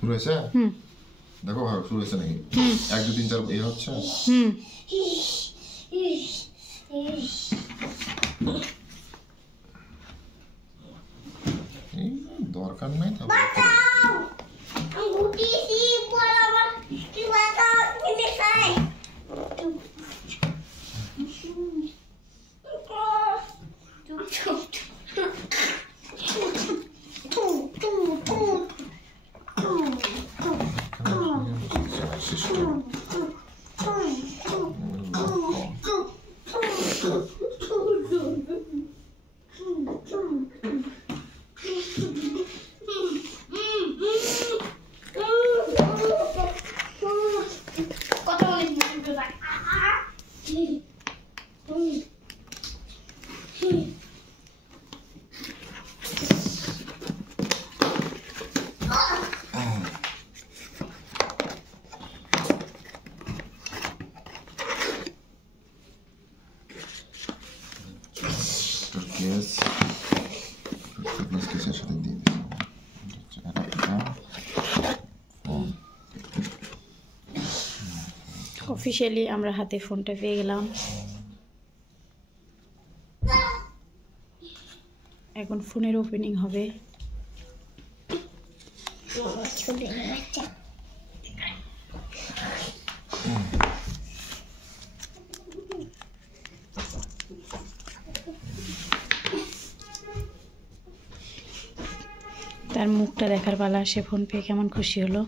শুরু হয়েছে দেখো ভালো শুরু হয়েছে নাকি 1 2 3 4 এই হচ্ছে দরকার নাই তো অফিশিয়ালি আমরা হাতে ফোনটা পেয়ে গেলাম। এখন ফোনের ওপেনিং হবে। তার মুখটা দেখার পালা, সে ফোন পেয়ে কেমন খুশি হলো।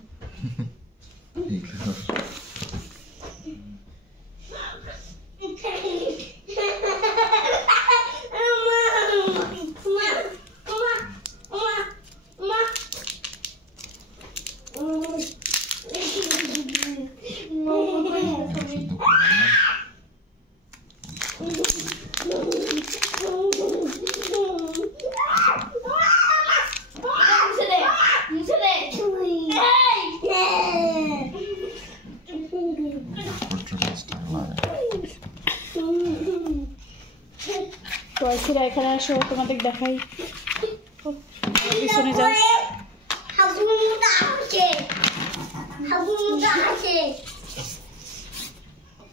টয়সিরা এখানে আসো, তোমাদের দেখাই। পিছনে যাও।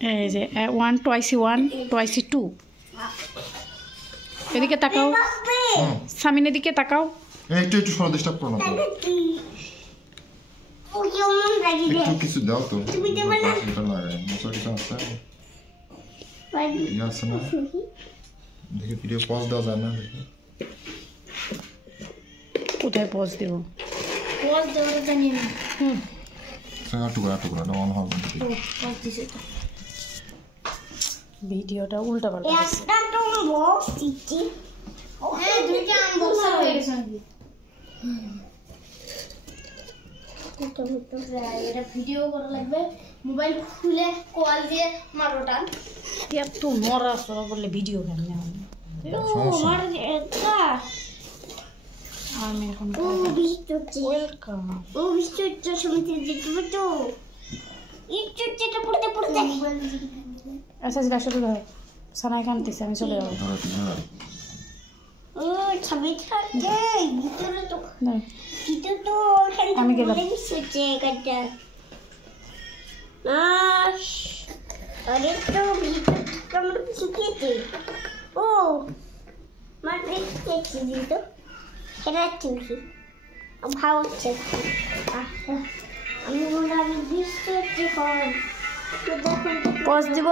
এই যে 1 টয়সি 1 টয়সি 2। এদিকে তাকাও, সামিনের দিকে তাকাও। একটু একটু শোনা ডিস্টার্ব করো না তো। একটু কিছু দাও তো। তুমি দেবে না? এটা লাগাই। মশলা কিছু আছে? ইয়া আছে না? দেখি ভিডিও পজ দাও যায় না দেখি। কোথায় পজ দেব? পজ দেওয়াটা জানি না। টুকরা অন হবে। পজ দিছে তো। ভিডিওটা উল্টা পাল্টা। একটা তো বক্স দিচ্ছি। ওকে দুইটা আনবক্স হয়ে গেছে। এটা ভিডিও করা লাগবে, মোবাইল খুলে কল দিয়ে মারো টান। এত নড়া সরা বললে ভিডিও কেমনে হবে? আমি এখন ওয়েলকাম। ও বিস্কুটটা সমিতি দেখবে তো। ইচ্ছুটা পড়তে পড়তে আচ্ছা যেটা শুরু হয় সানাই কানতেছে, আমি চলে যাবো। ও ছবি থাকে ভিতরে তো ভিতরে তো আমি গেলাম। বিস্কুটে কাটা আরে তো ভিতরে কেমন শুকিয়েছে। ও মার দেখতে দিত এটা চুষি ভালো হচ্ছে। আমি বললাম বিস্কুট খাওয়ান তো দেখুন পজ দিব।